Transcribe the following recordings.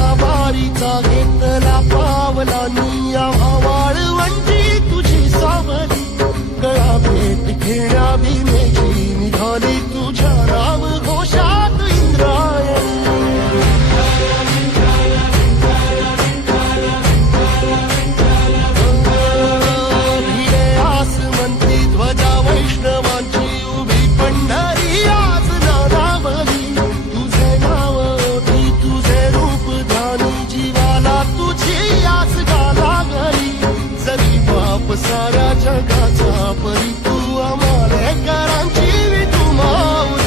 कसा वारीचा घेतला पावलांनी आम्हा वाळवंटी तुझी सावली गळा भेट घेण्या भीमेची निघाली तुझ्या राम घोषात इंद्रायणी भिडे आसमंती ध्वजा वैष्णवांची उभी पंढरी आज नादावली तुझे नाव ओठी तुझे रूप ध्यानी जीवाला तुझी आस लागली जरी बाप साऱ्या जगाचा परी तू आमालेकरांची विठू माऊली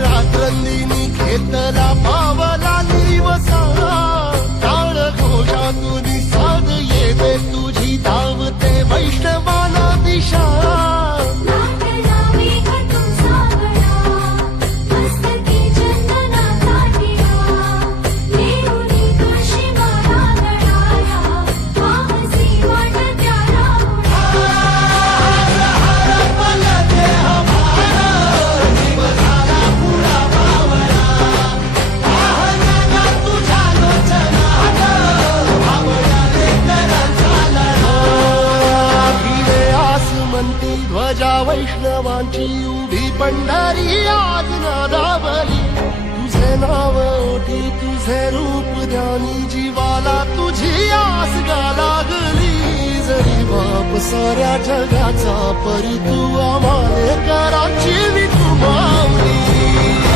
रात्रंदिनी घेतला पावला निवसा टाळ घोषातून साध येते तुझी धावते वैष्णवाला दिशा ध्वजा वैष्णवांची उभी पंढरी आज नादावली तुझे नाव ओठी तुझे रूप ध्यानी जीवाला तुझी आस लागली जरी बाप साऱ्या जगाचा परी तू आम्हालेकरांची विठू माऊली